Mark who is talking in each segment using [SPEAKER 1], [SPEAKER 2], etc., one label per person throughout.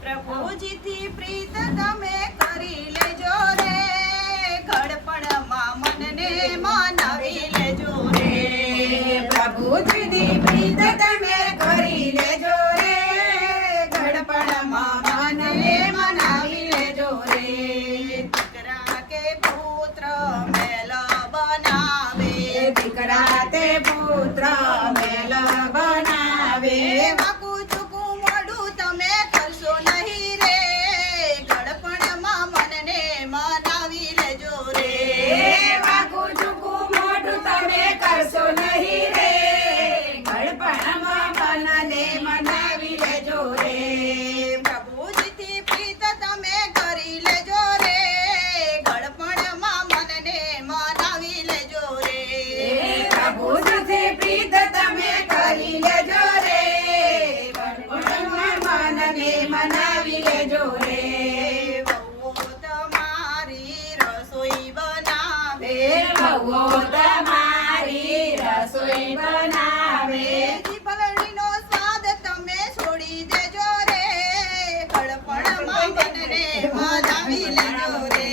[SPEAKER 1] પ્રભુજીથી પ્રીત તમે બનાવે
[SPEAKER 2] ભગવો તમારી રસોઈ બનાવે.
[SPEAKER 1] પલળીનો સ્વાદ તમે છોડી દેજો રે. ઘડપણમાં મનને મનાવી લેજો રે.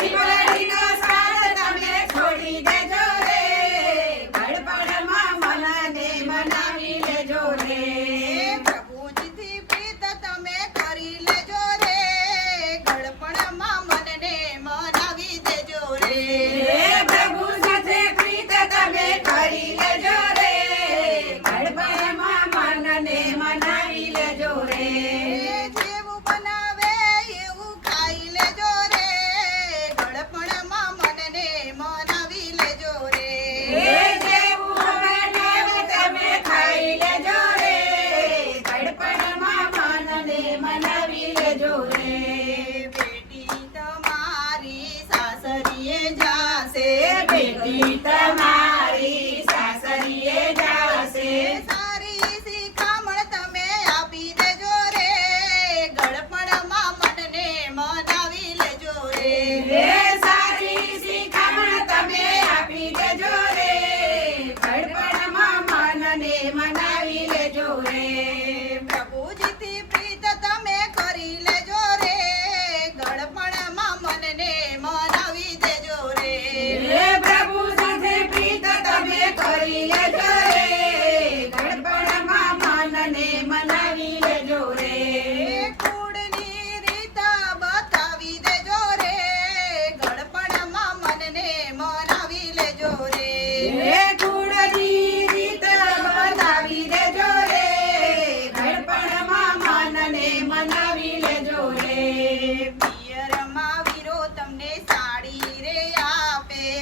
[SPEAKER 2] જીવડીનો સ્વાદ તમે છોડી દેજો રે. ગડપણમાં મનને મનાવી લેજો રે.
[SPEAKER 1] બેટી તમારી સાસરીએ જાશે સારી શિખામણ તમે આપી દેજો રે. ગળપણમાં મનને મનાવી લેજો રે.
[SPEAKER 2] સારી શિખામણ તમે આપી દેજો રે. ગડપણમાં મનને મનાવી લેજો રે.
[SPEAKER 1] પ્રભુજીથી પ્રીત તમે કરી લેજો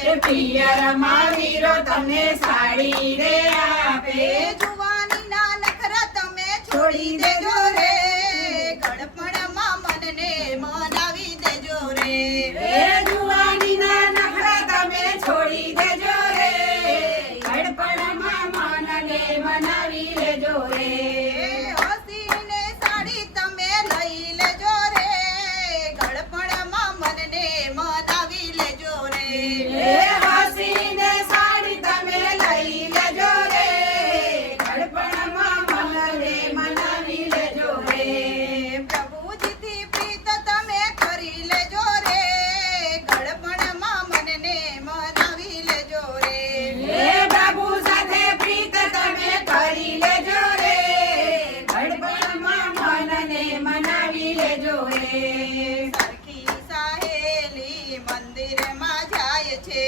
[SPEAKER 1] આપે
[SPEAKER 2] પિયરમાં વીરો તમને સાડી રે આપે.
[SPEAKER 1] જુવાનીના નખરા તમે છોડી દેજો રે. ગળપણમાં મનને મનાવી દેજો રે.
[SPEAKER 2] હે જુવાનીના નખરા તમે છોડી દેજો રે. ગડપણમાં મનને મનાવી લેજો રે.
[SPEAKER 1] હસીને સાડી તમે લઈ લેજો રે. ગળપણમાં મનને મનાવી લેજો રે. છે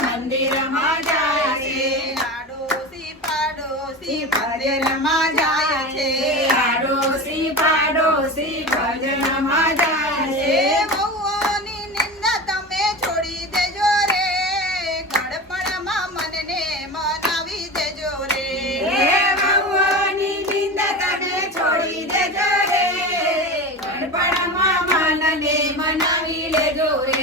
[SPEAKER 2] મંદિરમાં જાય છે
[SPEAKER 1] આડોશી પાડોશી મંદિરમાં જાય છે
[SPEAKER 2] આડોશી પાડોશી ભજનમાં જાય છે
[SPEAKER 1] વહુઓની નિંદા તમે છોડી દેજો રે મનને મનાવી દેજો રે
[SPEAKER 2] ભગવાનની નિંદા તમે છોડી દેજો રે ગડપણમાં મનને મનાવી લેજો રે